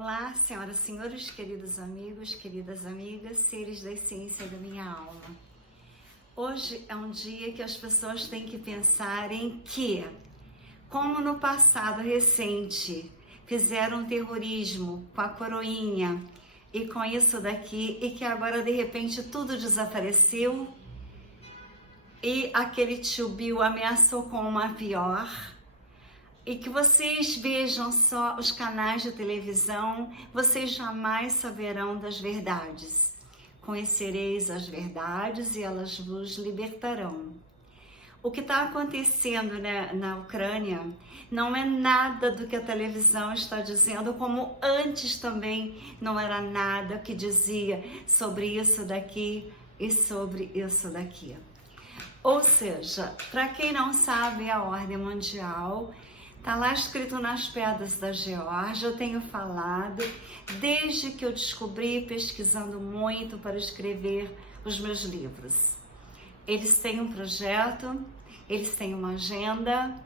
Olá, senhoras e senhores, queridos amigos, queridas amigas, seres da essência da minha alma. Hoje é um dia que as pessoas têm que pensar em que, como no passado recente, fizeram terrorismo com a coroinha e com isso daqui, e que agora de repente tudo desapareceu e aquele tio Bill ameaçou com uma pior. E que vocês vejam só os canais de televisão, vocês jamais saberão das verdades. Conhecereis as verdades e elas vos libertarão. O que está acontecendo, né, na Ucrânia não é nada do que a televisão está dizendo, como antes também não era nada que dizia sobre isso daqui e sobre isso daqui. Ou seja, para quem não sabe, a ordem mundial está lá escrito nas pedras da Geórgia. Eu tenho falado desde que eu descobri, pesquisando muito para escrever os meus livros. Eles têm um projeto, eles têm uma agenda,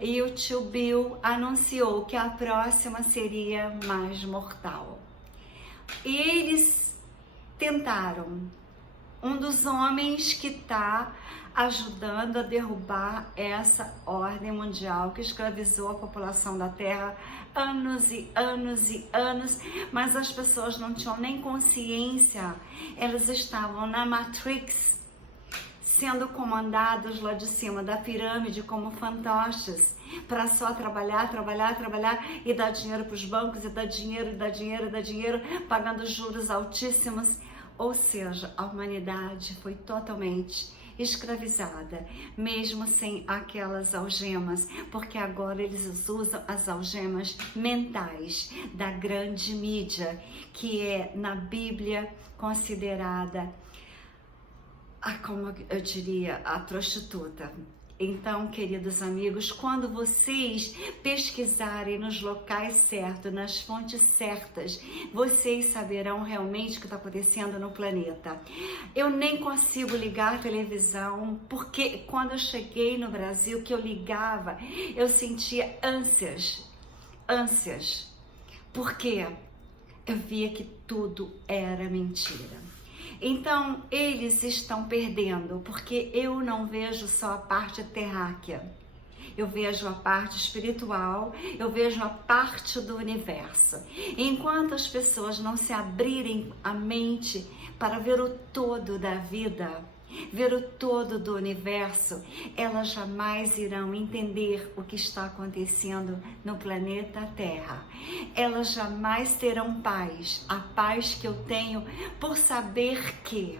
e o tio Bill anunciou que a próxima seria mais mortal. E eles tentaram. Um dos homens que está ajudando a derrubar essa ordem mundial que escravizou a população da Terra anos e anos e anos, mas as pessoas não tinham nem consciência, elas estavam na Matrix, sendo comandados lá de cima da pirâmide como fantoches, para só trabalhar e dar dinheiro para os bancos, e dar dinheiro, pagando juros altíssimos. Ou seja, a humanidade foi totalmente escravizada, mesmo sem aquelas algemas, porque agora eles usam as algemas mentais da grande mídia, que é na Bíblia considerada, como eu diria, a prostituta. Então, queridos amigos, quando vocês pesquisarem nos locais certos, nas fontes certas, vocês saberão realmente o que está acontecendo no planeta. Eu nem consigo ligar a televisão, porque quando eu cheguei no Brasil, que eu ligava, eu sentia ânsias. Por quê? Eu via que tudo era mentira. Então, eles estão perdendo, porque eu não vejo só a parte terráquea. Eu vejo a parte espiritual, eu vejo a parte do universo. Enquanto as pessoas não se abrirem a mente para ver o todo da vida, ver o todo do universo, elas jamais irão entender o que está acontecendo no planeta Terra. Elas jamais terão paz, a paz que eu tenho por saber que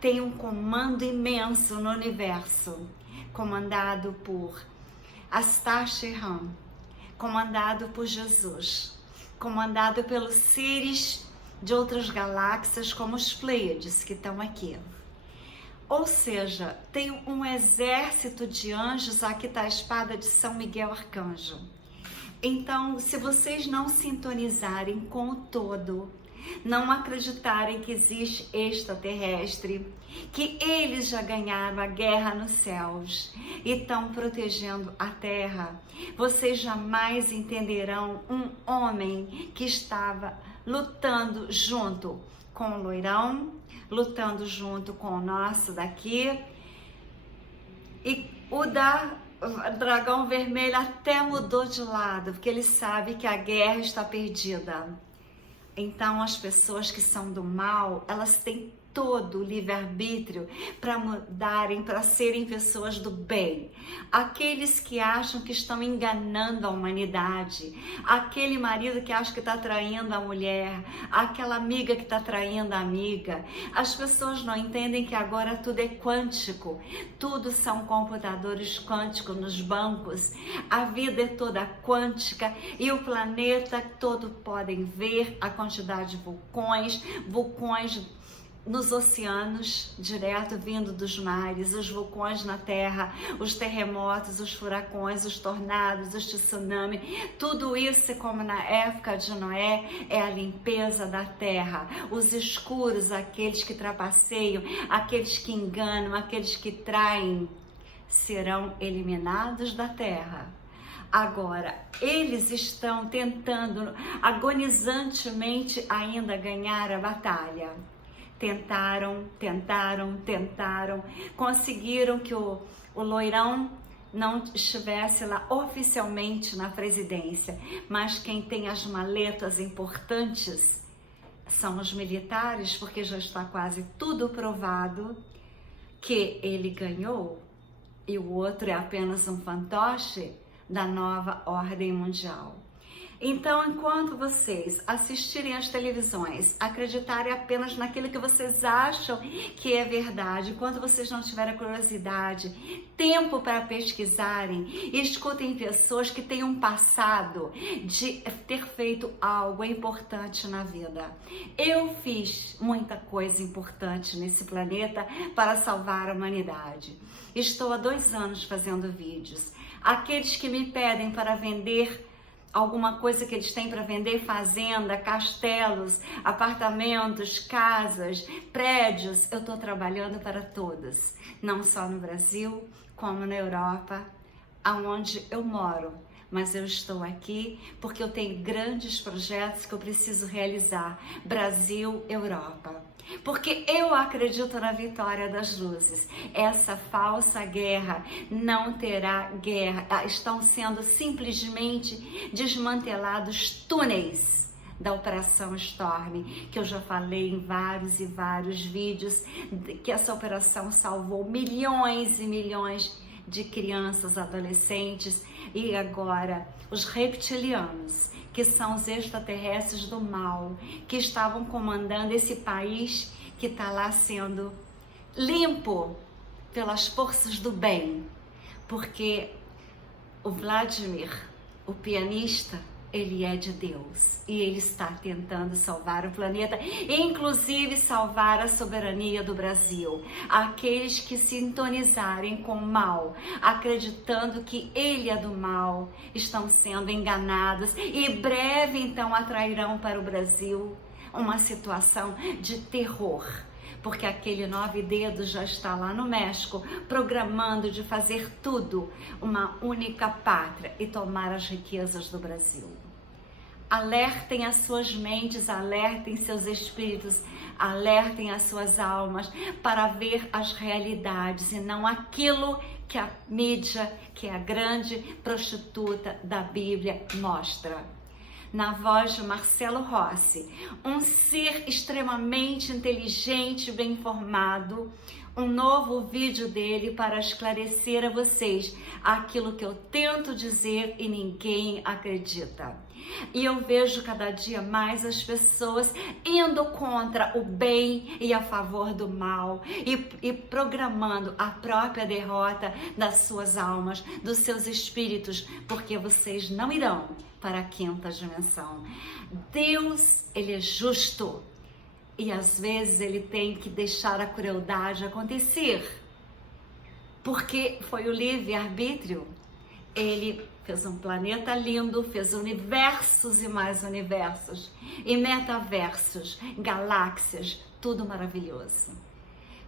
tem um comando imenso no universo, comandado por Astar-Sheram, comandado por Jesus, comandado pelos seres de outras galáxias como os Pleiades que estão aqui. Ou seja, tem um exército de anjos. Aqui está a espada de São Miguel Arcanjo. Então, se vocês não sintonizarem com o todo, não acreditarem que existe extraterrestre, que eles já ganharam a guerra nos céus e estão protegendo a Terra, vocês jamais entenderão um homem que estava lutando junto com o loirão, lutando junto com o nosso daqui, e o da dragão vermelho até mudou de lado, porque ele sabe que a guerra está perdida. Então as pessoas que são do mal, elas têm todo o livre-arbítrio para mudarem, para serem pessoas do bem. Aqueles que acham que estão enganando a humanidade, aquele marido que acha que está traindo a mulher, aquela amiga que está traindo a amiga, as pessoas não entendem que agora tudo é quântico, tudo são computadores quânticos nos bancos, a vida é toda quântica e o planeta todo podem ver a quantidade de vulcões nos oceanos, direto vindo dos mares, os vulcões na terra, os terremotos, os furacões, os tornados, os tsunamis, tudo isso, como na época de Noé, é a limpeza da terra. Os escuros, aqueles que trapaceiam, aqueles que enganam, aqueles que traem, serão eliminados da terra. Agora, eles estão tentando agonizantemente ainda ganhar a batalha. Tentaram, conseguiram que o loirão não estivesse lá oficialmente na presidência, mas quem tem as maletas importantes são os militares, porque já está quase tudo provado que ele ganhou e o outro é apenas um fantoche da nova ordem mundial. Então, enquanto vocês assistirem às televisões, acreditarem apenas naquilo que vocês acham que é verdade, enquanto vocês não tiverem curiosidade, tempo para pesquisarem, escutem pessoas que têm um passado de ter feito algo importante na vida. Eu fiz muita coisa importante nesse planeta para salvar a humanidade. Estou há 2 anos fazendo vídeos. Aqueles que me pedem para vender alguma coisa que eles têm para vender, fazenda, castelos, apartamentos, casas, prédios, eu estou trabalhando para todos, não só no Brasil, como na Europa, aonde eu moro. Mas eu estou aqui porque eu tenho grandes projetos que eu preciso realizar, Brasil, Europa. Porque eu acredito na vitória das luzes. Essa falsa guerra não terá guerra. Estão sendo simplesmente desmantelados túneis da Operação Storm, que eu já falei em vários e vários vídeos, que essa operação salvou milhões e milhões de crianças, adolescentes, e agora os reptilianos, que são os extraterrestres do mal, que estavam comandando esse país que está lá sendo limpo pelas forças do bem, porque o Vladimir, o pianista, ele é de Deus e ele está tentando salvar o planeta, inclusive salvar a soberania do Brasil. Aqueles que sintonizarem com o mal, acreditando que ele é do mal, estão sendo enganados e breve então atrairão para o Brasil uma situação de terror. Porque aquele 9 dedos já está lá no México, programando de fazer tudo uma única pátria e tomar as riquezas do Brasil. Alertem as suas mentes, alertem seus espíritos, alertem as suas almas para ver as realidades e não aquilo que a mídia, que é a grande prostituta da Bíblia, mostra. Na voz de Marcelo Rossi, um ser extremamente inteligente, bem informado, um novo vídeo dele para esclarecer a vocês aquilo que eu tento dizer e ninguém acredita. E eu vejo cada dia mais as pessoas indo contra o bem e a favor do mal e programando a própria derrota das suas almas, dos seus espíritos, porque vocês não irão para a 5ª dimensão. Deus, ele é justo e às vezes ele tem que deixar a crueldade acontecer, porque foi o livre-arbítrio. Ele fez um planeta lindo, fez universos e mais universos, e metaversos, galáxias, tudo maravilhoso.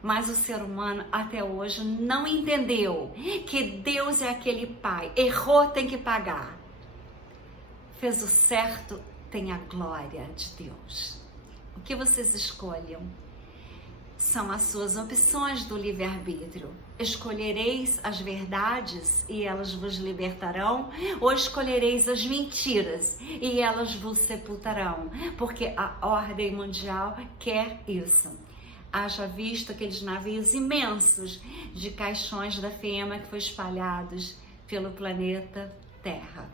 Mas o ser humano até hoje não entendeu que Deus é aquele pai, errou, tem que pagar. Fez o certo, tem a glória de Deus. O que vocês escolham? São as suas opções do livre-arbítrio. Escolhereis as verdades e elas vos libertarão, ou escolhereis as mentiras e elas vos sepultarão, porque a ordem mundial quer isso. Haja visto aqueles navios imensos de caixões da FEMA que foram espalhados pelo planeta Terra.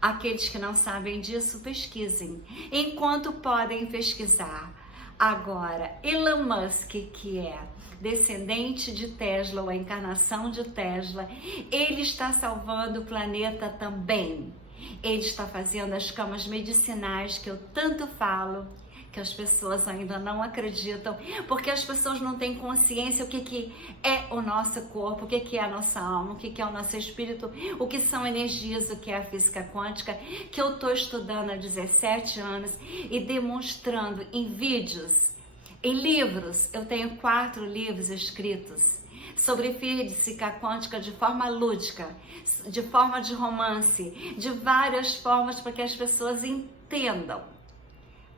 Aqueles que não sabem disso, pesquisem, enquanto podem pesquisar. Agora, Elon Musk, que é descendente de Tesla, ou a encarnação de Tesla, ele está salvando o planeta também. Ele está fazendo as camas medicinais que eu tanto falo, que as pessoas ainda não acreditam, porque as pessoas não têm consciência o que é o nosso corpo, o que é a nossa alma, o que é o nosso espírito, o que são energias, o que é a física quântica, que eu estou estudando há 17 anos e demonstrando em vídeos, em livros. Eu tenho 4 livros escritos sobre física quântica de forma lúdica, de forma de romance, de várias formas para que as pessoas entendam.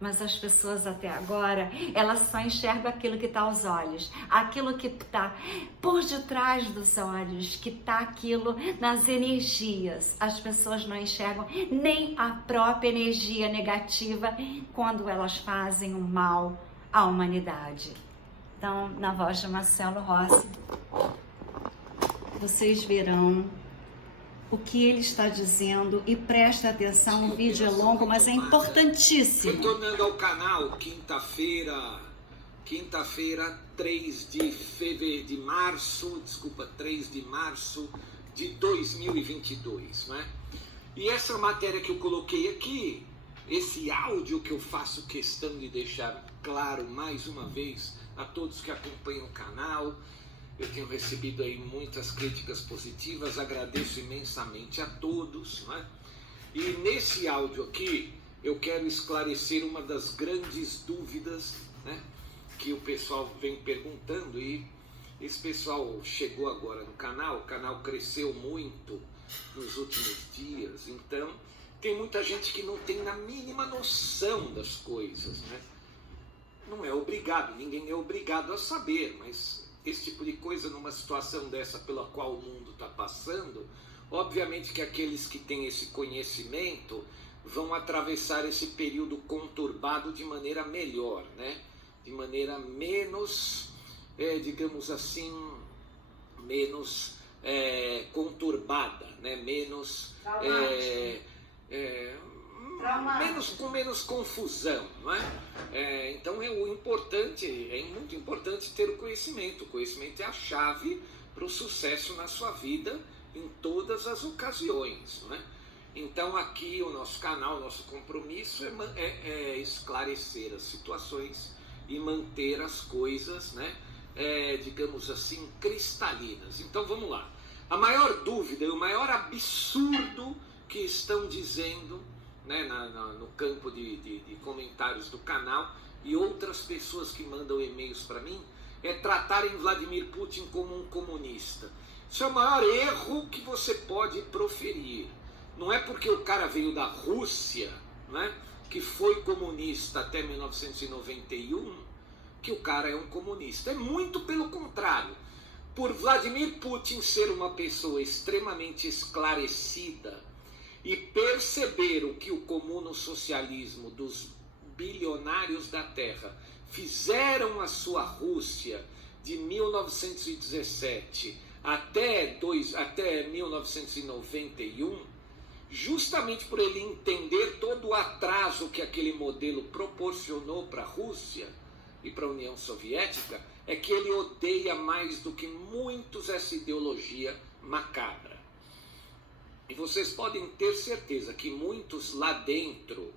Mas as pessoas até agora, elas só enxergam aquilo que está aos olhos, aquilo que está por detrás dos olhos, que está aquilo nas energias. As pessoas não enxergam nem a própria energia negativa quando elas fazem o mal à humanidade. Então, na voz de Marcelo Rossi, vocês verão o que ele está dizendo e presta atenção, o vídeo é longo, mas é importantíssimo. Retornando ao canal, quinta-feira, 3 de março de 2022, né? E essa matéria que eu coloquei aqui, esse áudio que eu faço questão de deixar claro mais uma vez a todos que acompanham o canal, eu tenho recebido aí muitas críticas positivas, agradeço imensamente a todos, né? E nesse áudio aqui, eu quero esclarecer uma das grandes dúvidas, né, que o pessoal vem perguntando, e esse pessoal chegou agora no canal, o canal cresceu muito nos últimos dias, então tem muita gente que não tem a mínima noção das coisas, né? Não é obrigado, ninguém é obrigado a saber, mas esse tipo de coisa numa situação dessa pela qual o mundo está passando, obviamente que aqueles que têm esse conhecimento vão atravessar esse período conturbado de maneira melhor, né? De maneira menos, digamos assim, menos conturbada, né? Menos, com menos confusão, não é? Então é muito importante ter o conhecimento. O conhecimento é a chave para o sucesso na sua vida em todas as ocasiões, não é? Então aqui o nosso canal, o nosso compromisso é esclarecer as situações e manter as coisas, né, digamos assim, cristalinas. Então vamos lá. A maior dúvida e o maior absurdo que estão dizendo, né, no campo de comentários do canal, e outras pessoas que mandam e-mails para mim, é tratarem Vladimir Putin como um comunista. Isso é o maior erro que você pode proferir. Não é porque o cara veio da Rússia, né, que foi comunista até 1991, que o cara é um comunista. É muito pelo contrário. Por Vladimir Putin ser uma pessoa extremamente esclarecida e perceber o que o comuno-socialismo dos bilionários da Terra fizeram à sua Rússia de 1917 até 1991, justamente por ele entender todo o atraso que aquele modelo proporcionou para a Rússia e para a União Soviética, é que ele odeia mais do que muitos essa ideologia macabra. E vocês podem ter certeza que muitos lá dentro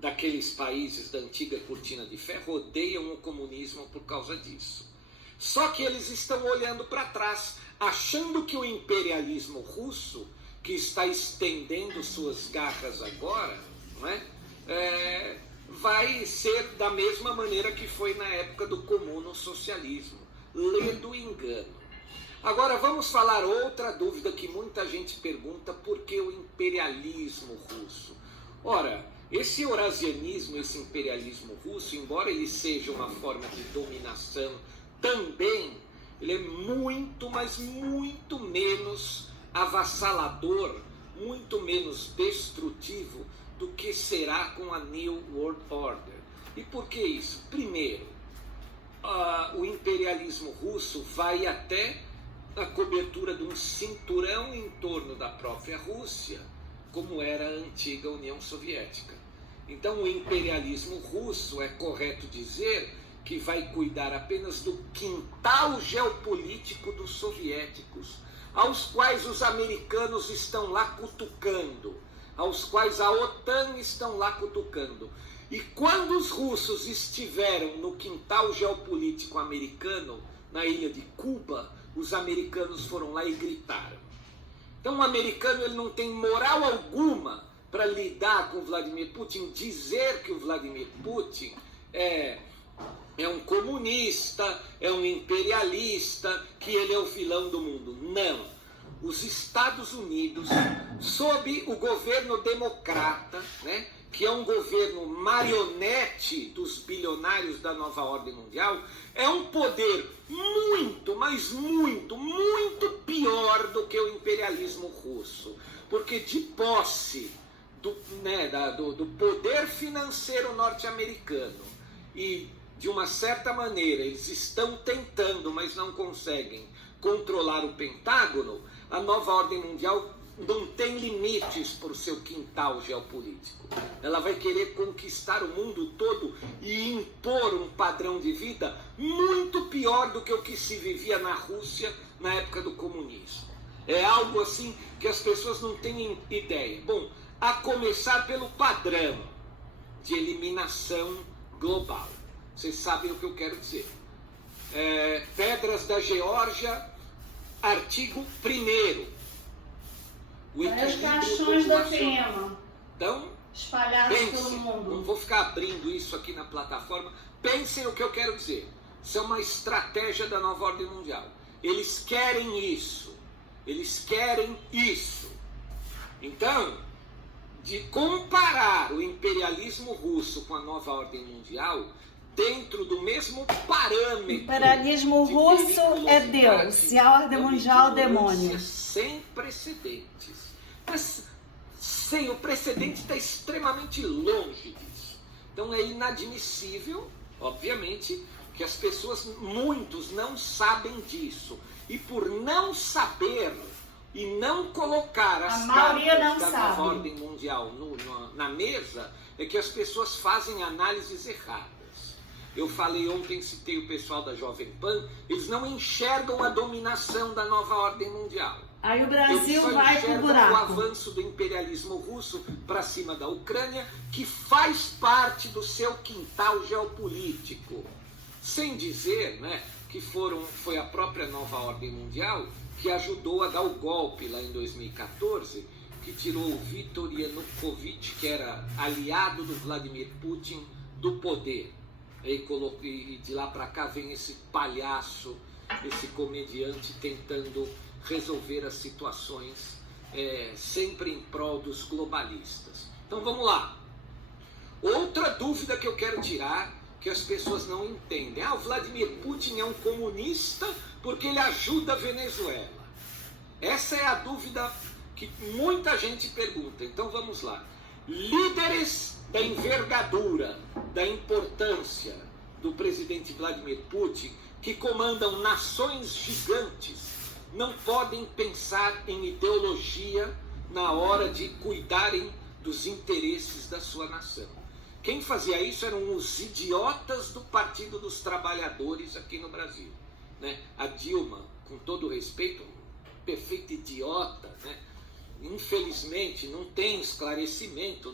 daqueles países da antiga cortina de ferro odeiam o comunismo por causa disso. Só que eles estão olhando para trás, achando que o imperialismo russo, que está estendendo suas garras agora, não é? Vai ser da mesma maneira que foi na época do comuno-socialismo. Lê do engano. Agora vamos falar outra dúvida que muita gente pergunta: por que o imperialismo russo? Ora, esse eurasianismo, esse imperialismo russo, embora ele seja uma forma de dominação também, ele é muito, mas muito menos avassalador, muito menos destrutivo do que será com a New World Order. E por que isso? Primeiro, o imperialismo russo vai até a cobertura de um cinturão em torno da própria Rússia, como era a antiga União Soviética. Então o imperialismo russo, é correto dizer, que vai cuidar apenas do quintal geopolítico dos soviéticos, aos quais os americanos estão lá cutucando, aos quais a OTAN estão lá cutucando. E quando os russos estiveram no quintal geopolítico americano, na ilha de Cuba, os americanos foram lá e gritaram. Então o americano, ele não tem moral alguma para lidar com Vladimir Putin, dizer que o Vladimir Putin é um comunista, é um imperialista, que ele é o vilão do mundo. Não. Os Estados Unidos, sob o governo democrata, né, que é um governo marionete dos bilionários da nova ordem mundial, é um poder muito, mas muito, muito pior do que o imperialismo russo. Porque de posse do poder financeiro norte-americano e, de uma certa maneira, eles estão tentando, mas não conseguem controlar o Pentágono, a nova ordem mundial não tem limites para o seu quintal geopolítico. Ela vai querer conquistar o mundo todo e impor um padrão de vida muito pior do que o que se vivia na Rússia na época do comunismo. É algo assim que as pessoas não têm ideia. Bom, a começar pelo padrão de eliminação global. Vocês sabem o que eu quero dizer. Pedras da Geórgia, artigo 1º. Os caixões da FEMA. Então, espalhados pelo mundo. Não vou ficar abrindo isso aqui na plataforma. Pensem o que eu quero dizer. Isso é uma estratégia da nova ordem mundial. Eles querem isso. Eles querem isso. Então, de comparar o imperialismo russo com a nova ordem mundial, dentro do mesmo parâmetro. O imperialismo russo é Deus e a ordem mundial é o demônio. Sem precedentes. Mas sem o precedente está extremamente longe disso. Então é inadmissível, obviamente, que as pessoas, muitos, não sabem disso. E por não saber e não colocar as cartas da nova ordem mundial na mesa, é que as pessoas fazem análises erradas. Eu falei ontem, citei o pessoal da Jovem Pan, eles não enxergam a dominação da nova ordem mundial. Aí o Brasil vai pro buraco. O avanço do imperialismo russo para cima da Ucrânia, que faz parte do seu quintal geopolítico. Sem dizer, né, que foi a própria nova ordem mundial que ajudou a dar o golpe lá em 2014, que tirou o Viktor Yanukovych, que era aliado do Vladimir Putin, do poder. E de lá para cá vem esse palhaço, esse comediante tentando resolver as situações sempre em prol dos globalistas. Então vamos lá. Outra dúvida que eu quero tirar, que as pessoas não entendem. O Vladimir Putin é um comunista porque ele ajuda a Venezuela. Essa é a dúvida que muita gente pergunta. Então vamos lá. Líderes da envergadura, da importância do presidente Vladimir Putin, que comandam nações gigantes, não podem pensar em ideologia na hora de cuidarem dos interesses da sua nação. Quem fazia isso eram os idiotas do Partido dos Trabalhadores aqui no Brasil. Né? A Dilma, com todo respeito, perfeita idiota, né? Infelizmente não tem esclarecimento,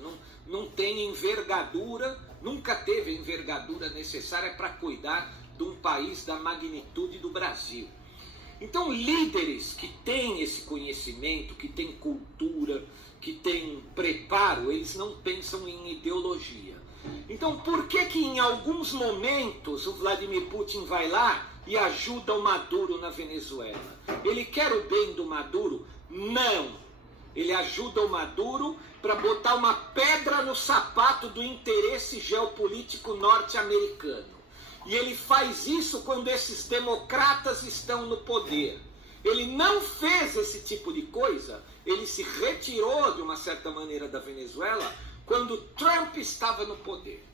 não tem envergadura, nunca teve a envergadura necessária para cuidar de um país da magnitude do Brasil. Então líderes que têm esse conhecimento, que têm cultura, que têm preparo, eles não pensam em ideologia. Então por que em alguns momentos o Vladimir Putin vai lá e ajuda o Maduro na Venezuela? Ele quer o bem do Maduro? Não. Ele ajuda o Maduro para botar uma pedra no sapato do interesse geopolítico norte-americano. E ele faz isso quando esses democratas estão no poder. Ele não fez esse tipo de coisa, ele se retirou de uma certa maneira da Venezuela quando Trump estava no poder.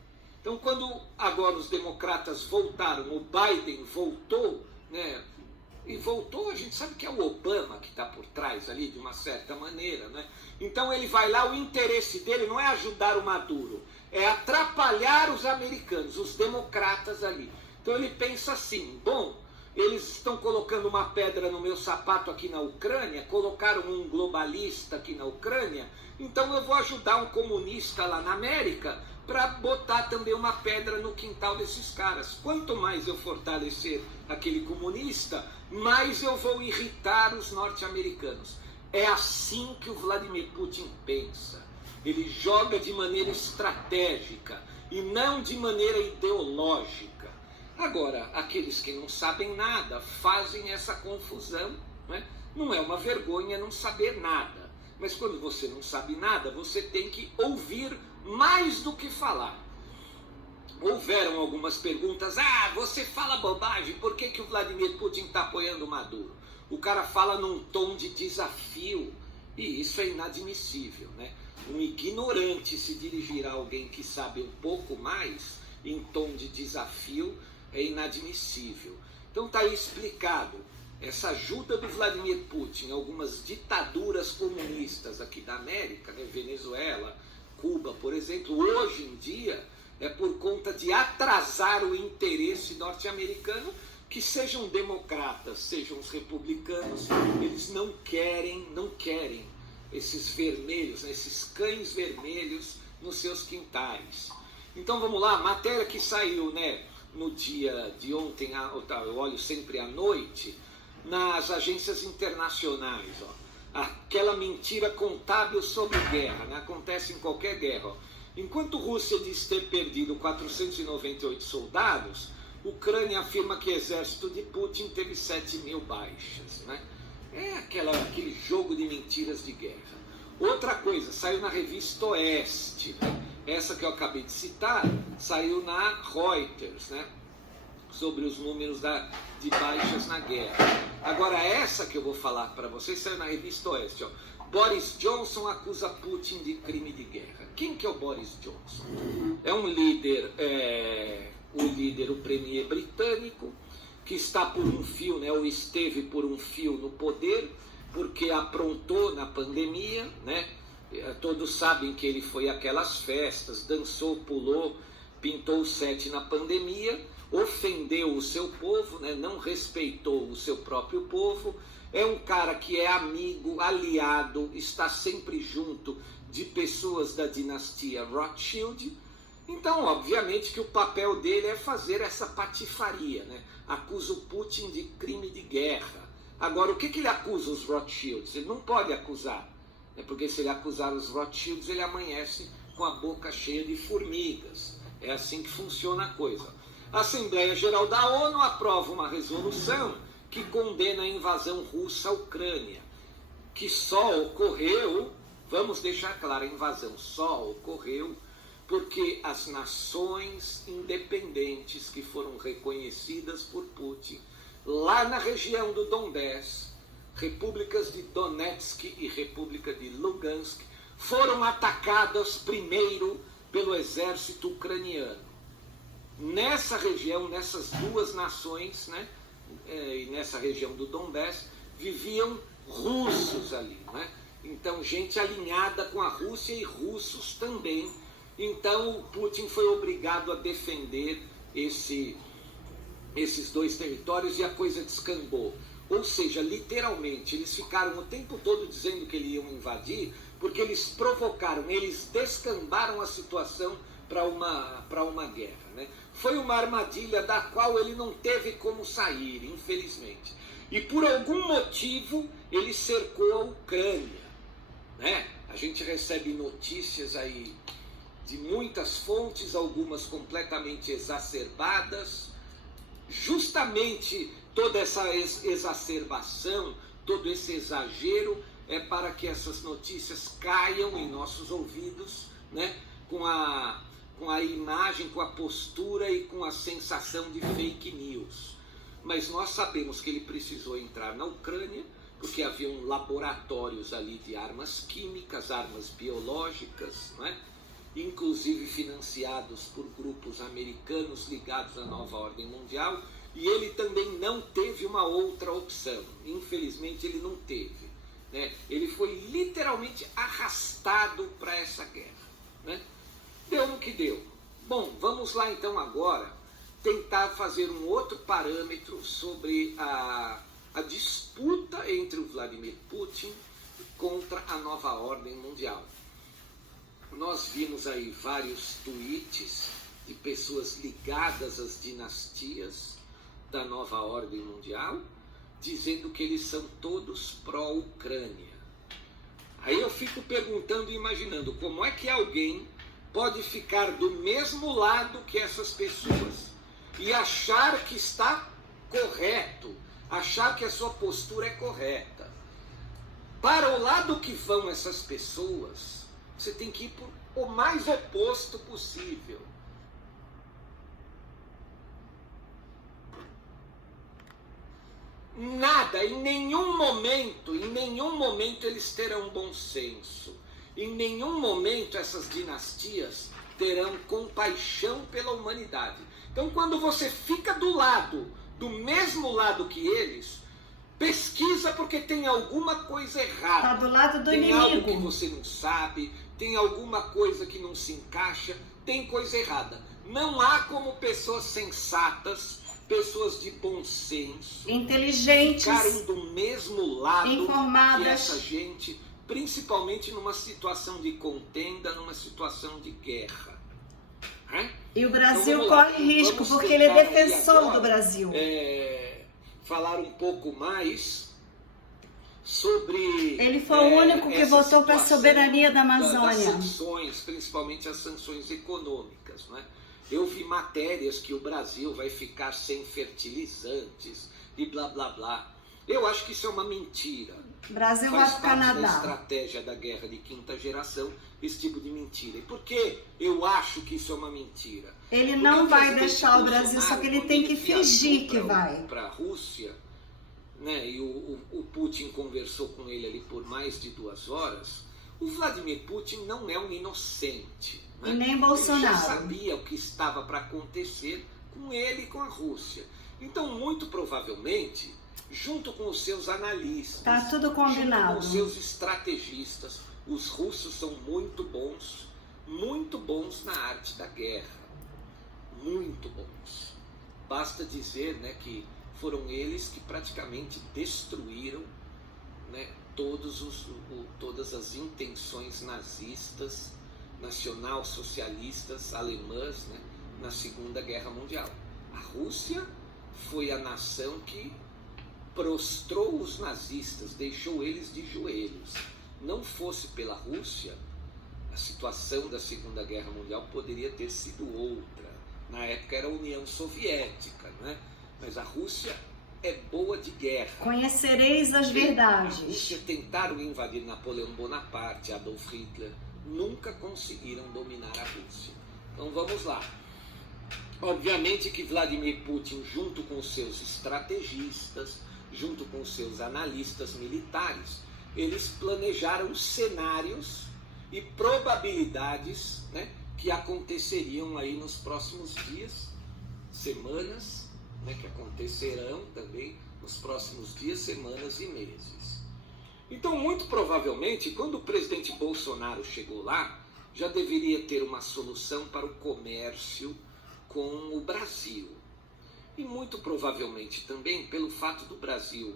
Então quando agora os democratas voltaram, o Biden voltou, né? E voltou, a gente sabe que é o Obama que está por trás ali, de uma certa maneira, né? Então ele vai lá, o interesse dele não é ajudar o Maduro, é atrapalhar os americanos, os democratas ali. Então ele pensa assim, bom, eles estão colocando uma pedra no meu sapato aqui na Ucrânia, colocaram um globalista aqui na Ucrânia, então eu vou ajudar um comunista lá na América para botar também uma pedra no quintal desses caras. Quanto mais eu fortalecer aquele comunista, mais eu vou irritar os norte-americanos. É assim que o Vladimir Putin pensa. Ele joga de maneira estratégica e não de maneira ideológica. Agora, aqueles que não sabem nada fazem essa confusão, né? Não é uma vergonha não saber nada, mas quando você não sabe nada, você tem que ouvir mais do que falar. Houveram algumas perguntas, você fala bobagem, por que o Vladimir Putin está apoiando o Maduro? O cara fala num tom de desafio, e isso é inadmissível, né? Um ignorante se dirigir a alguém que sabe um pouco mais, em tom de desafio, é inadmissível. Então está aí explicado, essa ajuda do Vladimir Putin, algumas ditaduras comunistas aqui da América, né? Venezuela, Cuba, por exemplo, hoje em dia, é por conta de atrasar o interesse norte-americano, que sejam democratas, sejam os republicanos, eles não querem esses vermelhos, né, esses cães vermelhos nos seus quintais. Então vamos lá, matéria que saiu, né, no dia de ontem, eu olho sempre à noite, nas agências internacionais, ó, aquela mentira contábil sobre guerra, né, acontece em qualquer guerra, ó. Enquanto Rússia diz ter perdido 498 soldados, Ucrânia afirma que o exército de Putin teve 7.000 baixas, né? É aquele jogo de mentiras de guerra. Outra coisa, saiu na revista Oeste, né? Essa que eu acabei de citar, saiu na Reuters, né? Sobre os números de baixas na guerra. Agora essa que eu vou falar para vocês, saiu na revista Oeste, ó. Boris Johnson acusa Putin de crime de guerra. Quem que é o Boris Johnson? É um líder, o premier britânico, que está por um fio, né, ou esteve por um fio no poder, porque aprontou na pandemia, né? Todos sabem que ele foi àquelas festas, dançou, pulou, pintou o sete na pandemia, ofendeu o seu povo, né, não respeitou o seu próprio povo. É um cara que é amigo, aliado, está sempre junto de pessoas da dinastia Rothschild. Então, obviamente que o papel dele é fazer essa patifaria, né? Acusa o Putin de crime de guerra. Agora, o que ele acusa os Rothschilds? Ele não pode acusar, né? Porque se ele acusar os Rothschilds, ele amanhece com a boca cheia de formigas. É assim que funciona a coisa. A Assembleia Geral da ONU aprova uma resolução que condena a invasão russa à Ucrânia, que só ocorreu, vamos deixar claro, a invasão só ocorreu porque as nações independentes que foram reconhecidas por Putin, lá na região do Donbass, repúblicas de Donetsk e República de Lugansk, foram atacadas primeiro pelo exército ucraniano. Nessa região, nessas duas nações, né, e nessa região do Donbass, viviam russos ali, né? Então, gente alinhada com a Rússia e russos também. Então, o Putin foi obrigado a defender esses dois territórios e a coisa descambou. Ou seja, literalmente, eles ficaram o tempo todo dizendo que eles iam invadir, porque eles provocaram, eles descambaram a situação para uma guerra, né? Foi uma armadilha da qual ele não teve como sair, infelizmente. E por algum motivo ele cercou a Ucrânia, né? A gente recebe notícias aí de muitas fontes, algumas completamente exacerbadas. Justamente toda essa exacerbação, todo esse exagero é para que essas notícias caiam em nossos ouvidos, né? Com a imagem, com a postura e com a sensação de fake news. Mas nós sabemos que ele precisou entrar na Ucrânia, porque haviam laboratórios ali de armas químicas, armas biológicas, não é? Inclusive financiados por grupos americanos ligados à nova ordem mundial, e ele também não teve uma outra opção. Infelizmente ele não teve, né? Ele foi literalmente arrastado para essa guerra, né? Deu no que deu. Bom, vamos lá então agora tentar fazer um outro parâmetro sobre a disputa entre o Vladimir Putin contra a nova ordem mundial. Nós vimos aí vários tweets de pessoas ligadas às dinastias da nova ordem mundial, dizendo que eles são todos pró-Ucrânia. Aí eu fico perguntando e imaginando como é que alguém pode ficar do mesmo lado que essas pessoas, e achar que está correto, achar que a sua postura é correta. Para o lado que vão essas pessoas, você tem que ir por o mais oposto possível. Nada, em nenhum momento eles terão bom senso. Em nenhum momento essas dinastias terão compaixão pela humanidade. Então, quando você fica do mesmo lado que eles, pesquisa porque tem alguma coisa errada. Tá do lado do inimigo. Tem algo que você não sabe, tem alguma coisa que não se encaixa, tem coisa errada. Não há como pessoas sensatas, pessoas de bom senso, inteligentes, ficarem do mesmo lado informadas, que essa gente, principalmente numa situação de contenda, numa situação de guerra. E o Brasil então, corre risco, porque ele é defensor agora, do Brasil. Falar um pouco mais sobre... Ele foi o único que votou para a soberania da Amazônia. Das sanções, principalmente as sanções econômicas, né? Eu vi matérias que o Brasil vai ficar sem fertilizantes e blá blá blá. Eu acho que isso é uma mentira. O Brasil Faz vai ficar parte da estratégia da guerra de quinta geração, esse tipo de mentira. E por que eu acho que isso é uma mentira? Ele não vai deixar o Brasil, só que ele tem que fingir que vai. Para a Rússia, né, e o Putin conversou com ele ali por mais de 2 horas, o Vladimir Putin não é um inocente. Né? E nem Bolsonaro. Ele já sabia o que estava para acontecer com ele e com a Rússia. Então, muito provavelmente, junto com os seus analistas, tá tudo combinado, junto com os seus estrategistas, os russos são muito bons na arte da guerra. Muito bons. Basta dizer, né, que foram eles que praticamente destruíram, né, todas as intenções nazistas, nacional-socialistas alemãs, né, na Segunda Guerra Mundial. A Rússia foi a nação que prostrou os nazistas, deixou eles de joelhos. Não fosse pela Rússia, a situação da Segunda Guerra Mundial poderia ter sido outra. Na época era a União Soviética, né? Mas a Rússia é boa de guerra. Conhecereis as verdades. A Rússia tentaram invadir Napoleão Bonaparte, Adolf Hitler, nunca conseguiram dominar a Rússia. Então vamos lá. Obviamente que Vladimir Putin, junto com os seus estrategistas, junto com os seus analistas militares, eles planejaram cenários e probabilidades, né, que aconteceriam aí nos próximos dias, semanas, né, que acontecerão também nos próximos dias, semanas e meses. Então, muito provavelmente, quando o presidente Bolsonaro chegou lá, já deveria ter uma solução para o comércio com o Brasil. E muito provavelmente também pelo fato do Brasil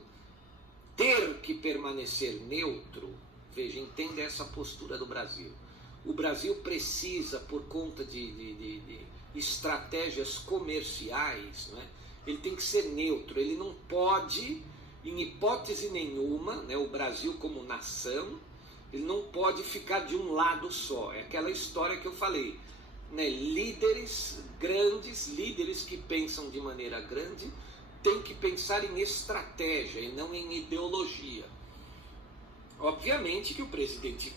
ter que permanecer neutro. Veja, entenda essa postura do Brasil. O Brasil precisa, por conta de estratégias comerciais, né, ele tem que ser neutro. Ele não pode, em hipótese nenhuma, né, o Brasil como nação, ele não pode ficar de um lado só. É aquela história que eu falei, né, líderes grandes, líderes que pensam de maneira grande, têm que pensar em estratégia e não em ideologia. Obviamente que o presidente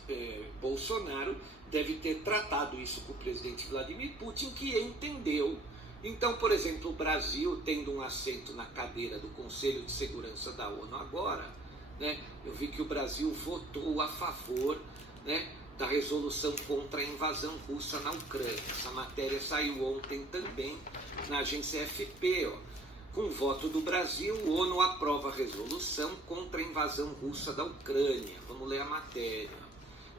Bolsonaro deve ter tratado isso com o presidente Vladimir Putin, que entendeu. Então, por exemplo, o Brasil, tendo um assento na cadeira do Conselho de Segurança da ONU agora, né, eu vi que o Brasil votou a favor, né, da resolução contra a invasão russa na Ucrânia. Essa matéria saiu ontem também na agência AFP. Com o voto do Brasil, a ONU aprova a resolução contra a invasão russa da Ucrânia. Vamos ler a matéria.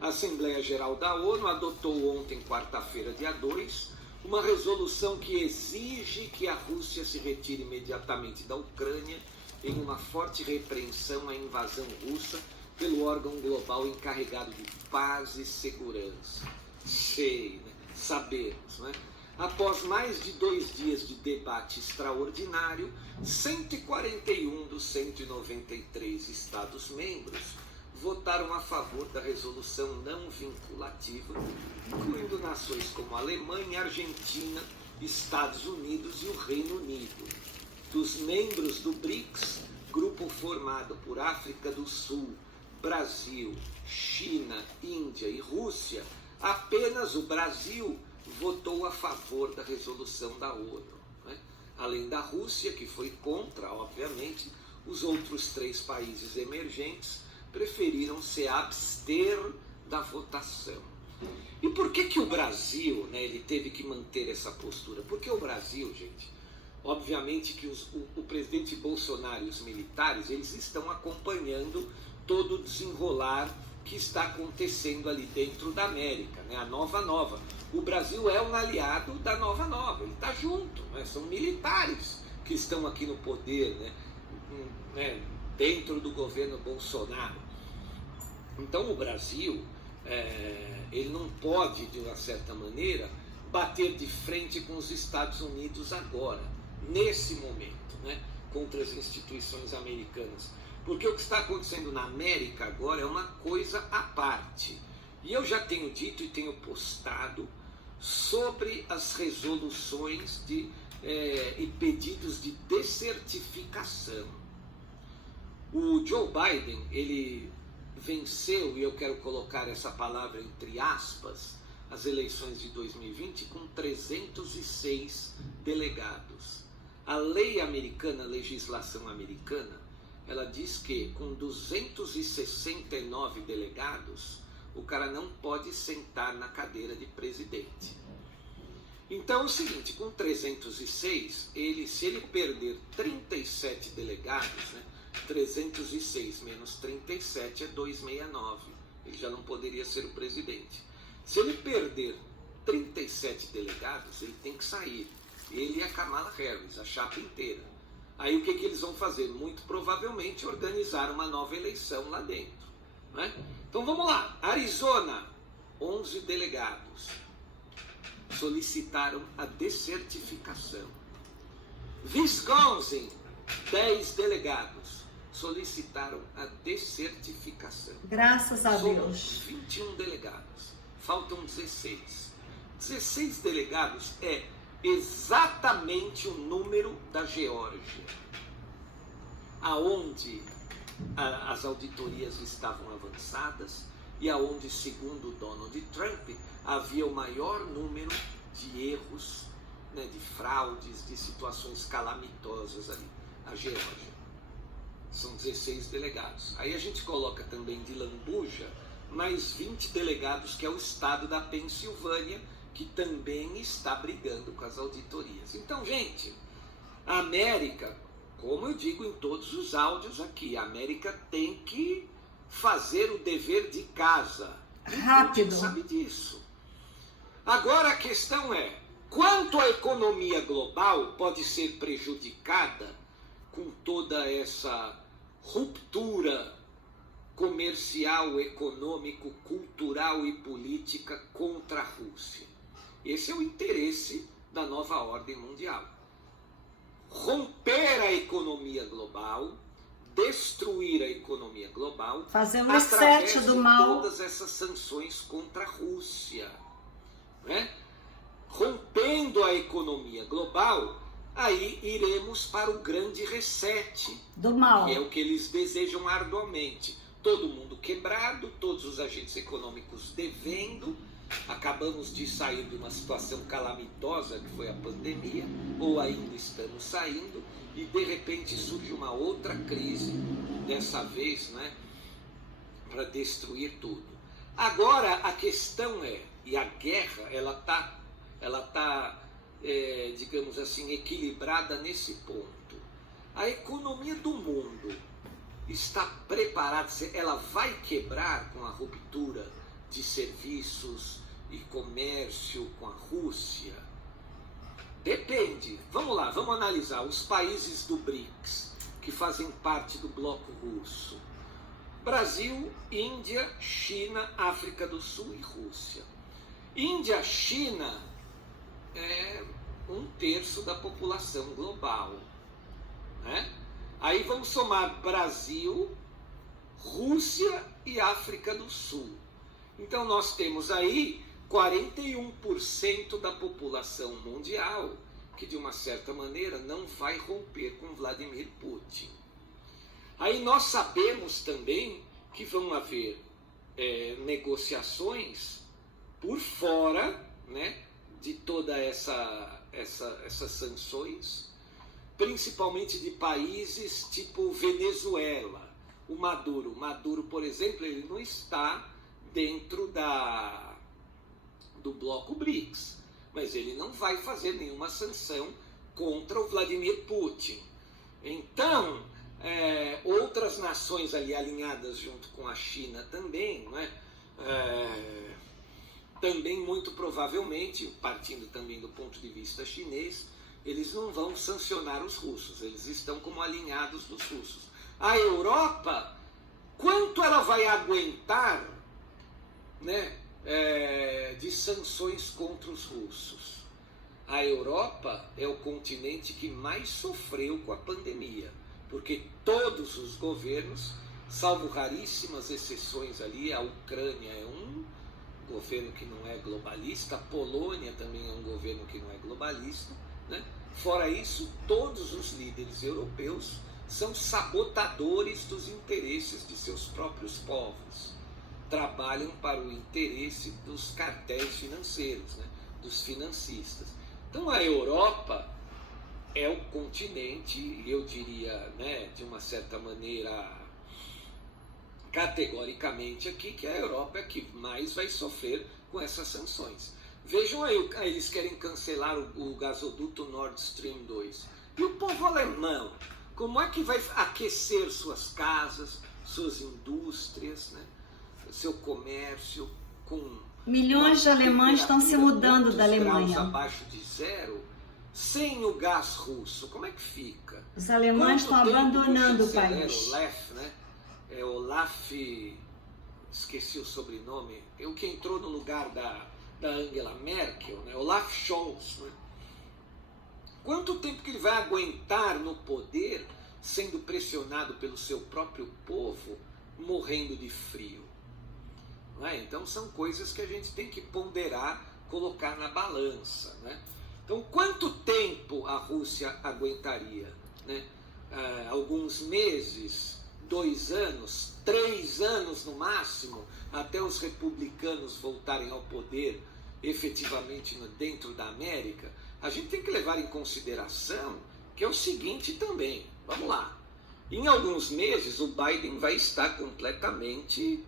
A Assembleia Geral da ONU adotou ontem, quarta-feira, dia 2, uma resolução que exige que a Rússia se retire imediatamente da Ucrânia em uma forte repreensão à invasão russa pelo órgão global encarregado de paz e segurança. Sei, né? Sabemos, né? Após mais de 2 dias de debate extraordinário, 141 dos 193 Estados-membros votaram a favor da resolução não vinculativa, incluindo nações como Alemanha, Argentina, Estados Unidos e o Reino Unido. Dos membros do BRICS, grupo formado por África do Sul, Brasil, China, Índia e Rússia, apenas o Brasil votou a favor da resolução da ONU. Né? Além da Rússia, que foi contra, obviamente, os outros 3 países emergentes preferiram se abster da votação. E por que o Brasil, né, ele teve que manter essa postura? Porque o Brasil, gente, obviamente que o presidente Bolsonaro e os militares, eles estão acompanhando todo o desenrolar que está acontecendo ali dentro da América, né, a Nova. O Brasil é um aliado da Nova, ele está junto, né, são militares que estão aqui no poder, né, dentro do governo Bolsonaro. Então o Brasil, ele não pode, de uma certa maneira, bater de frente com os Estados Unidos agora, nesse momento, né, contra as instituições americanas. Porque o que está acontecendo na América agora é uma coisa à parte. E eu já tenho dito e tenho postado sobre as resoluções e pedidos de descertificação. O Joe Biden, ele venceu, e eu quero colocar essa palavra entre aspas, as eleições de 2020 com 306 delegados. A lei americana, a legislação americana, ela diz que com 269 delegados, o cara não pode sentar na cadeira de presidente. Então é o seguinte, com 306, se ele perder 37 delegados, né, 306 menos 37 é 269. Ele já não poderia ser o presidente. Se ele perder 37 delegados, ele tem que sair. Ele e a Kamala Harris, a chapa inteira. Aí o que eles vão fazer? Muito provavelmente organizar uma nova eleição lá dentro. Né? Então vamos lá. Arizona, 11 delegados solicitaram a descertificação. Wisconsin, 10 delegados solicitaram a descertificação. Graças a Deus. Somos 21 delegados. Faltam 16. 16 delegados é exatamente o número da Geórgia, aonde as auditorias estavam avançadas e aonde, segundo Donald Trump, havia o maior número de erros, né, de fraudes, de situações calamitosas ali, a Geórgia. São 16 delegados. Aí a gente coloca também de lambuja mais 20 delegados, que é o estado da Pensilvânia, que também está brigando com as auditorias. Então, gente, a América, como eu digo em todos os áudios aqui, a América tem que fazer o dever de casa. Rápido. Você sabe disso. Agora a questão é, quanto a economia global pode ser prejudicada com toda essa ruptura comercial, econômico, cultural e política contra a Rússia? Esse é o interesse da nova ordem mundial. Romper a economia global, destruir a economia global, fazer um reset do mal, todas essas sanções contra a Rússia, né? Rompendo a economia global, aí iremos para o grande reset do mal, que é o que eles desejam arduamente. Todo mundo quebrado, todos os agentes econômicos devendo. Acabamos de sair de uma situação calamitosa que foi a pandemia, ou ainda estamos saindo, e de repente surge uma outra crise, dessa vez, né, para destruir tudo. Agora a questão é, e a guerra ela tá digamos assim, equilibrada nesse ponto. A economia do mundo está preparada, ela vai quebrar com a ruptura de serviços e comércio com a Rússia? Depende. Vamos lá, vamos analisar os países do BRICS, que fazem parte do bloco russo. Brasil, Índia, China, África do Sul e Rússia. Índia, China é 1/3 da população global, né? Aí vamos somar Brasil, Rússia e África do Sul. Então nós temos aí 41% da população mundial que, de uma certa maneira, não vai romper com Vladimir Putin. Aí nós sabemos também que vão haver negociações por fora, né, de toda essas sanções, principalmente de países tipo Venezuela. O Maduro, por exemplo, ele não está dentro do bloco BRICS, mas ele não vai fazer nenhuma sanção contra o Vladimir Putin. Então, outras nações ali alinhadas junto com a China também, né? Também muito provavelmente, partindo também do ponto de vista chinês, eles não vão sancionar os russos, eles estão como alinhados dos russos. A Europa, quanto ela vai aguentar, né, de sanções contra os russos? A Europa é o continente que mais sofreu com a pandemia, porque todos os governos, salvo raríssimas exceções ali, a Ucrânia é um governo que não é globalista, a Polônia também é um governo que não é globalista, né? Fora isso, todos os líderes europeus são sabotadores dos interesses de seus próprios povos, trabalham para o interesse dos cartéis financeiros, né? Dos financistas. Então a Europa é o continente, eu diria, né, de uma certa maneira, categoricamente aqui, que a Europa é que mais vai sofrer com essas sanções. Vejam aí, eles querem cancelar o gasoduto Nord Stream 2. E o povo alemão, como é que vai aquecer suas casas, suas indústrias, né, seu comércio, com milhões de alemães estão se mudando da Alemanha. Graus abaixo de zero, sem o gás russo, como é que fica? Os alemães estão abandonando o país. Olaf, esqueci o sobrenome, o que entrou no lugar da Angela Merkel, né? Olaf Scholz, né? Quanto tempo que ele vai aguentar no poder, sendo pressionado pelo seu próprio povo, morrendo de frio? Né? Então são coisas que a gente tem que ponderar, colocar na balança, né? Então quanto tempo a Rússia aguentaria, né? Alguns meses, 2 anos, 3 anos no máximo, até os republicanos voltarem ao poder efetivamente dentro da América. A gente tem que levar em consideração que é o seguinte também, vamos lá, em alguns meses o Biden vai estar completamente,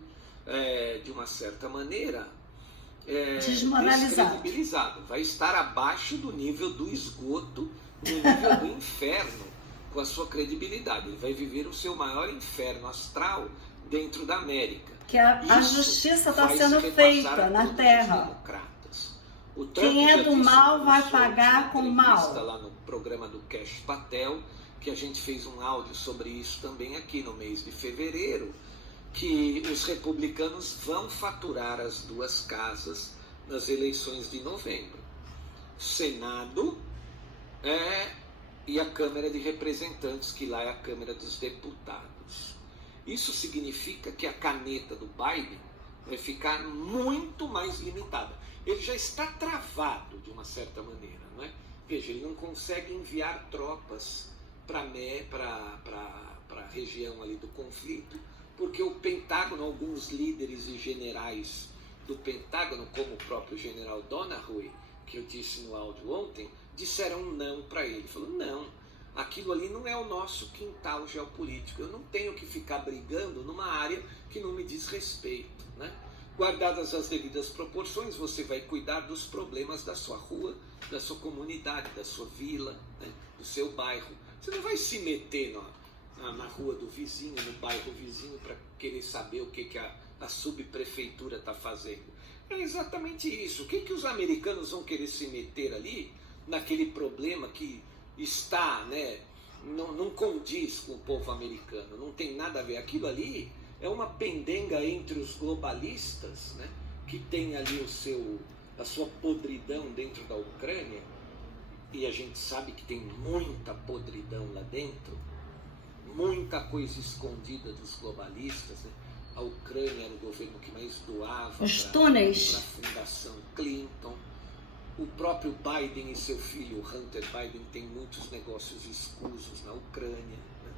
de uma certa maneira, descredibilizado, vai estar abaixo do nível do esgoto, no nível do inferno, com a sua credibilidade. Ele vai viver o seu maior inferno astral dentro da América. Que a justiça está sendo feita na Terra. Quem é do mal vai pagar com mal. Lá no programa do Cash Patel, que a gente fez um áudio sobre isso também aqui no mês de fevereiro, que os republicanos vão faturar as 2 casas nas eleições de novembro. Senado e a Câmara de Representantes, que lá é a Câmara dos Deputados. Isso significa que a caneta do Biden vai ficar muito mais limitada. Ele já está travado de uma certa maneira, não é? Veja, ele não consegue enviar tropas para a região ali do conflito, porque o Pentágono, alguns líderes e generais do Pentágono, como o próprio general Donahue, que eu disse no áudio ontem, disseram não para ele. Ele falou, não, aquilo ali não é o nosso quintal geopolítico, eu não tenho que ficar brigando numa área que não me diz respeito, né? Guardadas as devidas proporções, você vai cuidar dos problemas da sua rua, da sua comunidade, da sua vila, né? Do seu bairro. Você não vai se meter na rua do vizinho, no bairro vizinho, para querer saber o que a subprefeitura está fazendo. É exatamente isso. O que os americanos vão querer se meter ali, naquele problema que está, né, não condiz com o povo americano, não tem nada a ver. Aquilo ali é uma pendenga entre os globalistas, né, que tem ali a sua podridão dentro da Ucrânia, e a gente sabe que tem muita podridão lá dentro, muita coisa escondida dos globalistas, né? a Ucrânia era o governo que mais doava Os para túneis. a Fundação Clinton. O próprio Biden e seu filho, Hunter Biden, têm muitos negócios escusos na Ucrânia, né?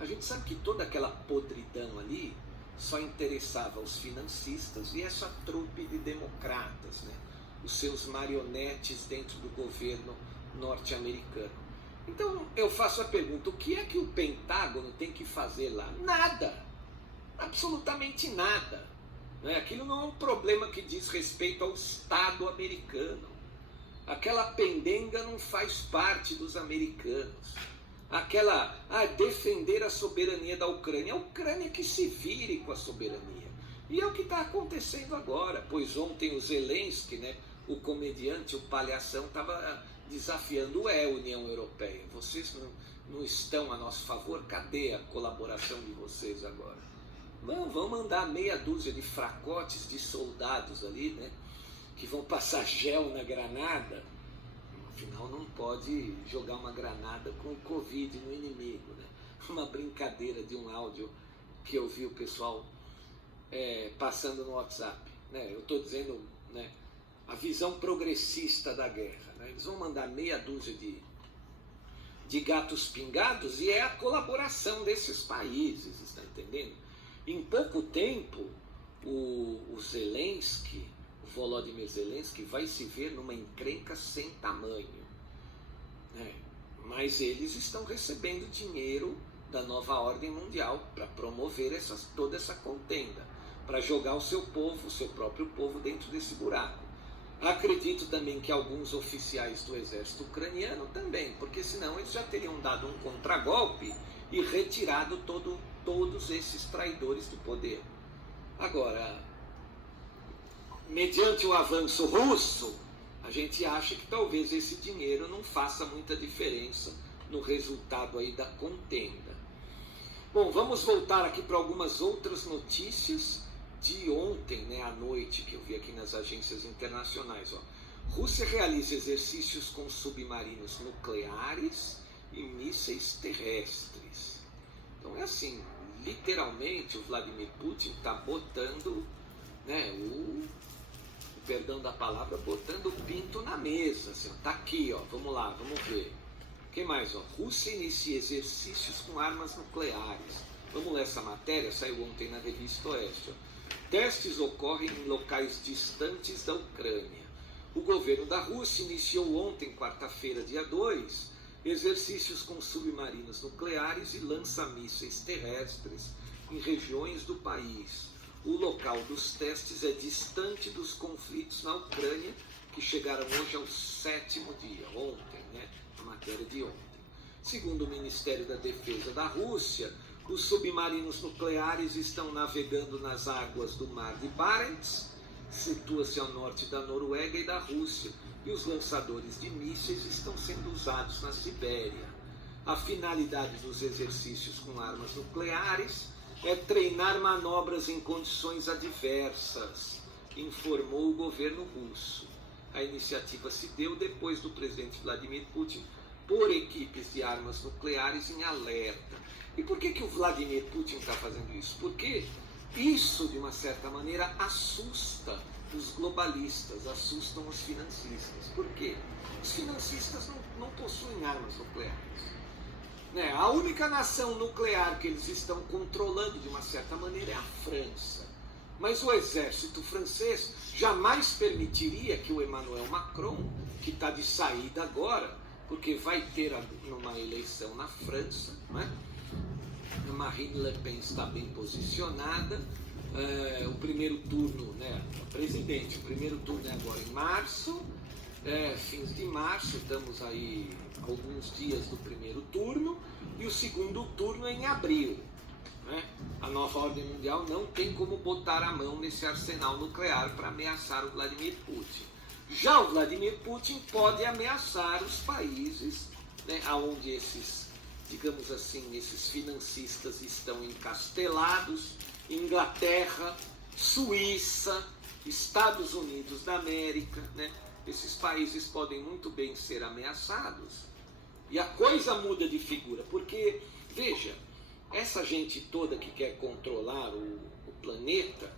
A gente sabe que toda aquela podridão ali só interessava os financistas e essa trupe de democratas, né? Os seus marionetes dentro do governo norte-americano. Então eu faço a pergunta, o que é que o Pentágono tem que fazer lá? Nada, absolutamente nada, né? Aquilo não é um problema que diz respeito ao Estado americano. Aquela pendenga não faz parte dos americanos. Defender a soberania da Ucrânia. A Ucrânia que se vire com a soberania. E é o que está acontecendo agora, pois ontem o Zelensky, né, o comediante, o palhação, estava desafiando a União Europeia. Vocês não estão a nosso favor? Cadê a colaboração de vocês agora? Vão mandar meia dúzia de fracotes de soldados ali, né, que vão passar gel na granada. Afinal, não pode jogar uma granada com o Covid no inimigo, né? Uma brincadeira de um áudio que eu vi o pessoal passando no WhatsApp, né? Eu estou dizendo, né, a visão progressista da guerra, né? Eles vão mandar meia dúzia de gatos pingados e é a colaboração desses países, está entendendo? Em pouco tempo, o Zelensky, o Volodymyr Zelensky, vai se ver numa encrenca sem tamanho, né? Mas eles estão recebendo dinheiro da nova ordem mundial para promover toda essa contenda, para jogar o seu povo, o seu próprio povo, dentro desse buraco. Acredito também que alguns oficiais do exército ucraniano também, porque senão eles já teriam dado um contragolpe e retirado todos esses traidores do poder. Agora, mediante o avanço russo, a gente acha que talvez esse dinheiro não faça muita diferença no resultado aí da contenda. Bom, vamos voltar aqui para algumas outras notícias de ontem, né, à noite, que eu vi aqui nas agências internacionais. Rússia realiza exercícios com submarinos nucleares e mísseis terrestres. Então é assim, literalmente o Vladimir Putin está botando, né, perdão da palavra, botando o pinto na mesa. Assim, tá aqui, vamos lá, vamos ver. O que mais? Rússia inicia exercícios com armas nucleares. Vamos ler essa matéria, saiu ontem na Revista Oeste. Testes ocorrem em locais distantes da Ucrânia. O governo da Rússia iniciou ontem, quarta-feira, dia 2, exercícios com submarinos nucleares e lança-mísseis terrestres em regiões do país. O local dos testes é distante dos conflitos na Ucrânia, que chegaram hoje ao 7º dia, ontem, né? A matéria de ontem. Segundo o Ministério da Defesa da Rússia, os submarinos nucleares estão navegando nas águas do Mar de Barents, situa-se ao norte da Noruega e da Rússia, e os lançadores de mísseis estão sendo usados na Sibéria. A finalidade dos exercícios com armas nucleares é treinar manobras em condições adversas, informou o governo russo. A iniciativa se deu depois do presidente Vladimir Putin pôr equipes de armas nucleares em alerta. E por que o Vladimir Putin está fazendo isso? Porque isso, de uma certa maneira, assusta os globalistas, assustam os financistas. Por quê? Os financistas não possuem armas nucleares, né? A única nação nuclear que eles estão controlando, de uma certa maneira, é a França. Mas o exército francês jamais permitiria que o Emmanuel Macron, que está de saída agora, porque vai ter uma eleição na França, né? Marine Le Pen está bem posicionada, o primeiro turno, né, presidente, o primeiro turno é agora em março, fins de março, estamos aí alguns dias do primeiro turno, e o segundo turno é em abril, né? A nova ordem mundial não tem como botar a mão nesse arsenal nuclear para ameaçar o Vladimir Putin. Já o Vladimir Putin pode ameaçar os países, né, onde esses, digamos assim, esses financistas estão encastelados: Inglaterra, Suíça, Estados Unidos da América, né? Esses países podem muito bem ser ameaçados e a coisa muda de figura, porque, veja, essa gente toda que quer controlar o planeta,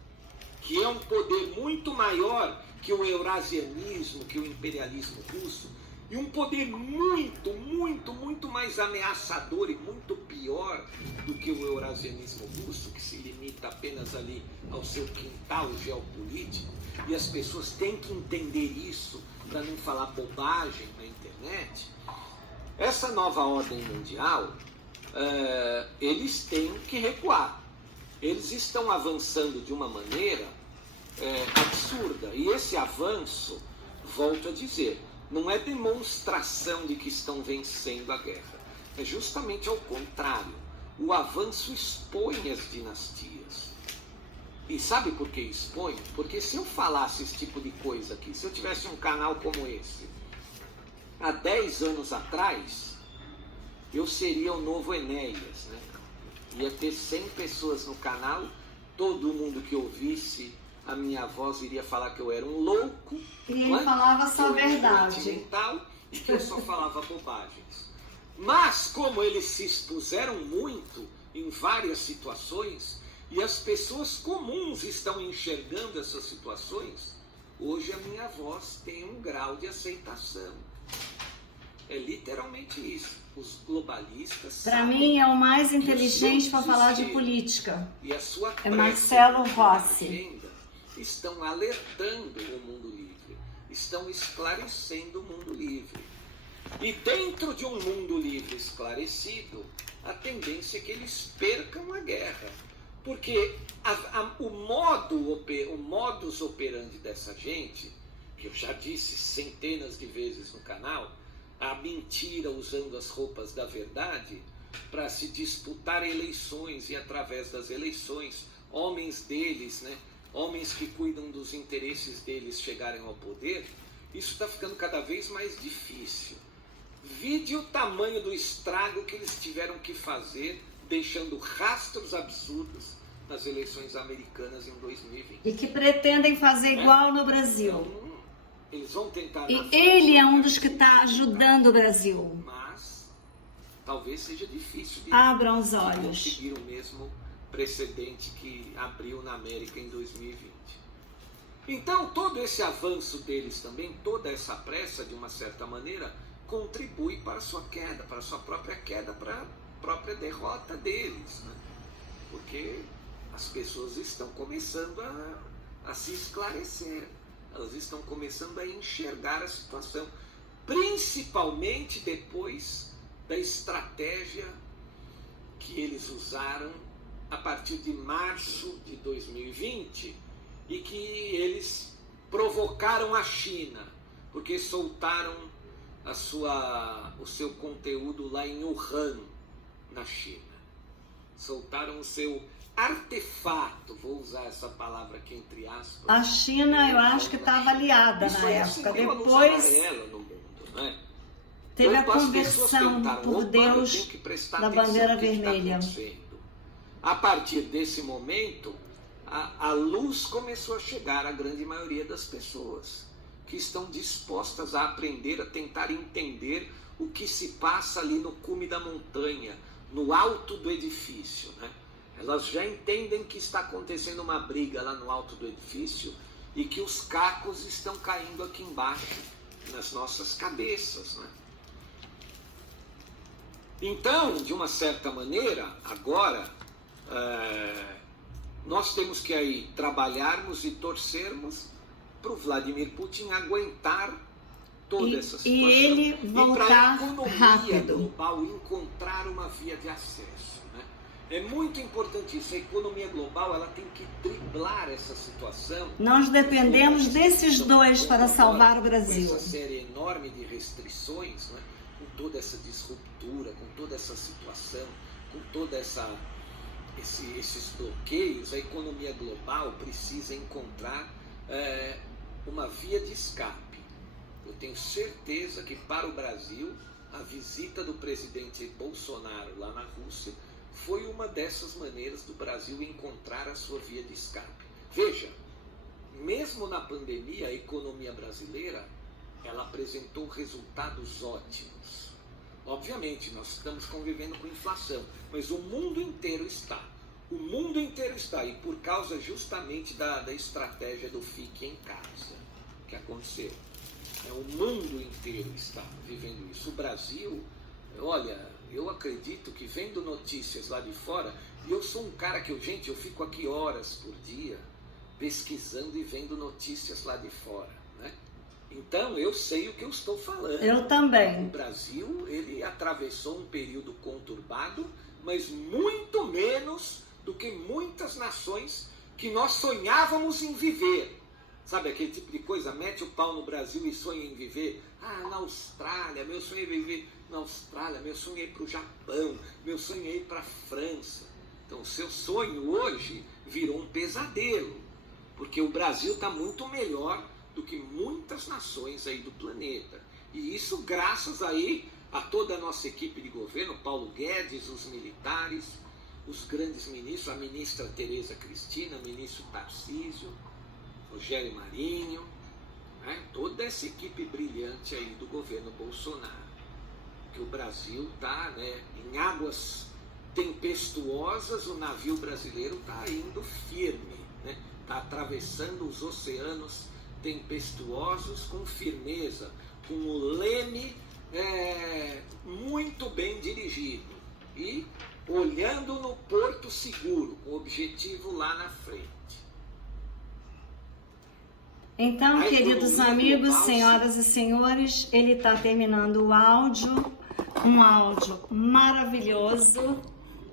que é um poder muito maior que o eurasianismo, que o imperialismo russo, e um poder muito, muito, muito mais ameaçador e muito pior do que o eurasianismo russo, que se limita apenas ali ao seu quintal geopolítico, e as pessoas têm que entender isso para não falar bobagem na internet. Essa nova ordem mundial, eles têm que recuar. Eles estão avançando de uma maneira absurda. E esse avanço, volto a dizer, não é demonstração de que estão vencendo a guerra. É justamente ao contrário. O avanço expõe as dinastias. E sabe por que expõe? Porque se eu falasse esse tipo de coisa aqui, se eu tivesse um canal como esse, há 10 anos atrás, eu seria o novo Enéas, né? Ia ter 100 pessoas no canal, todo mundo que ouvisse a minha voz iria falar que eu era um louco. E ele falava só a verdade. E que eu só falava bobagens. Mas como eles se expuseram muito em várias situações, e as pessoas comuns estão enxergando essas situações, hoje a minha voz tem um grau de aceitação. É literalmente isso. Os globalistas. Para mim é o mais inteligente para falar de política. E a sua é Marcelo Rossi. Agenda estão alertando o mundo livre, estão esclarecendo o mundo livre. E dentro de um mundo livre esclarecido, a tendência é que eles percam a guerra. Porque o modus operandi dessa gente, que eu já disse centenas de vezes no canal, a mentira usando as roupas da verdade para se disputar eleições, e através das eleições, homens deles, né, homens que cuidam dos interesses deles chegarem ao poder, isso está ficando cada vez mais difícil. Vide o tamanho do estrago que eles tiveram que fazer, deixando rastros absurdos nas eleições americanas em 2020. E que pretendem fazer igual no Brasil. Então, eles vão tentar... E ele é um dos que está ajudando o Brasil. Mas talvez seja difícil de abram os olhos. Conseguir o mesmo precedente que abriu na América em 2020. Então, todo esse avanço deles também, toda essa pressa, de uma certa maneira, contribui para a sua queda, para a sua própria queda, para a própria derrota deles, né? Porque as pessoas estão começando a se esclarecer, elas estão começando a enxergar a situação, principalmente depois da estratégia que eles usaram a partir de março de 2020 e que eles provocaram a China, porque soltaram o seu conteúdo lá em Wuhan, na China. Soltaram o seu artefato, vou usar essa palavra aqui entre aspas. A China, eu acho que estava aliada na época. Depois no mundo, né? teve a conversão por Deus da bandeira vermelha. A partir desse momento, a luz começou a chegar à grande maioria das pessoas, que estão dispostas a aprender, a tentar entender o que se passa ali no cume da montanha, no alto do edifício, né? Elas já entendem que está acontecendo uma briga lá no alto do edifício e que os cacos estão caindo aqui embaixo, nas nossas cabeças, né? Então, de uma certa maneira, agora, nós temos que aí trabalharmos e torcermos para o Vladimir Putin aguentar toda essa situação. E ele voltar rápido. E para a economia global encontrar uma via de acesso, né? É muito importante isso. A economia global, ela tem que driblar essa situação. Nós dependemos desses dois para salvar o Brasil. Com essa série enorme de restrições, né? Com toda essa disruptura, com toda essa situação, com toda esses bloqueios, a economia global precisa encontrar uma via de escape. Eu tenho certeza que para o Brasil, a visita do presidente Bolsonaro lá na Rússia foi uma dessas maneiras do Brasil encontrar a sua via de escape. Veja, mesmo na pandemia, a economia brasileira, ela apresentou resultados ótimos. Obviamente, nós estamos convivendo com inflação, mas o mundo inteiro está. O mundo inteiro está, e por causa justamente da estratégia do fique em casa que aconteceu. O mundo inteiro está vivendo isso. O Brasil, olha, eu acredito que vendo notícias lá de fora, e eu sou um cara que eu fico aqui horas por dia pesquisando e vendo notícias lá de fora, né? Então eu sei o que eu estou falando. Eu também. O Brasil, ele atravessou um período conturbado, mas muito menos do que muitas nações que nós sonhávamos em viver. Sabe aquele tipo de coisa? Mete o pau no Brasil e sonha em viver. Na Austrália, meu sonho é viver na Austrália, meu sonho é ir para o Japão, meu sonho é ir para a França. Então o seu sonho hoje virou um pesadelo, porque o Brasil está muito melhor do que muitas nações aí do planeta. E isso graças aí a toda a nossa equipe de governo, Paulo Guedes, os militares, os grandes ministros, a ministra Tereza Cristina, o ministro Tarcísio, Rogério Marinho, né? Toda essa equipe brilhante aí do governo Bolsonaro. Que o Brasil está, né, em águas tempestuosas, o navio brasileiro está indo firme, né? Está atravessando os oceanos tempestuosos com firmeza, com o leme muito bem dirigido e olhando no porto seguro, com o objetivo lá na frente. Então, queridos amigos, senhoras e senhores, ele está terminando o áudio, um áudio maravilhoso.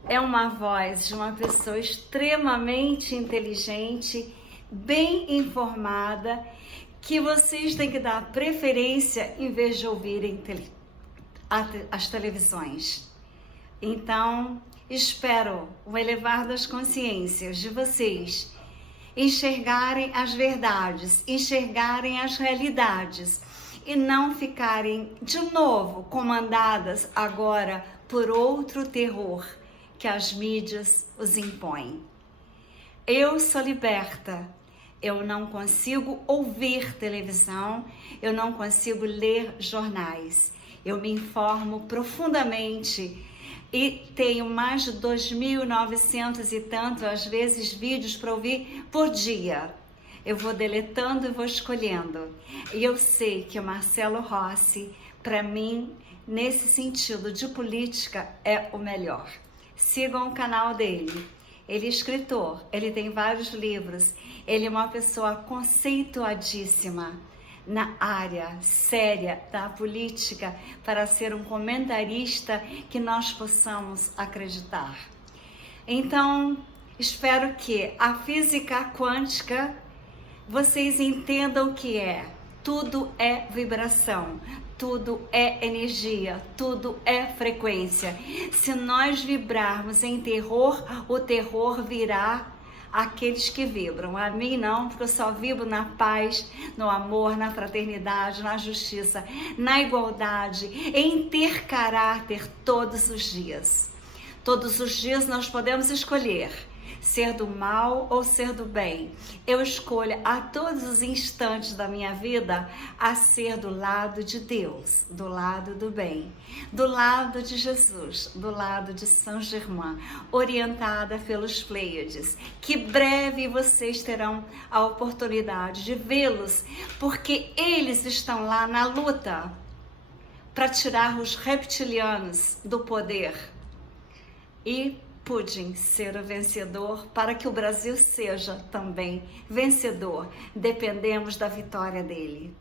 É uma voz de uma pessoa extremamente inteligente, bem informada, que vocês têm que dar preferência em vez de ouvirem as televisões. Então, espero o elevar das consciências de vocês, enxergarem as verdades, enxergarem as realidades e não ficarem de novo comandadas agora por outro terror que as mídias os impõem. Eu sou liberta, eu não consigo ouvir televisão, eu não consigo ler jornais, eu me informo profundamente e tenho mais de 2.900 e tanto, às vezes, vídeos para ouvir por dia. Eu vou deletando e vou escolhendo. E eu sei que o Marcelo Rossi, para mim, nesse sentido de política, é o melhor. Sigam o canal dele. Ele é escritor, ele tem vários livros, ele é uma pessoa conceituadíssima na área séria da política para ser um comentarista que nós possamos acreditar. Então, espero que a física quântica vocês entendam o que é. Tudo é vibração, tudo é energia, tudo é frequência. Se nós vibrarmos em terror, o terror virá aqueles que vibram. A mim não, porque eu só vibro na paz, no amor, na fraternidade, na justiça, na igualdade, em ter caráter todos os dias. Todos os dias nós podemos escolher ser do mal ou ser do bem. Eu escolho a todos os instantes da minha vida a ser do lado de Deus, do lado do bem, do lado de Jesus, do lado de São Germain, orientada pelos Pleiades. Que breve vocês terão a oportunidade de vê-los, porque eles estão lá na luta para tirar os reptilianos do poder. E Putin ser o vencedor, para que o Brasil seja também vencedor. Dependemos da vitória dele.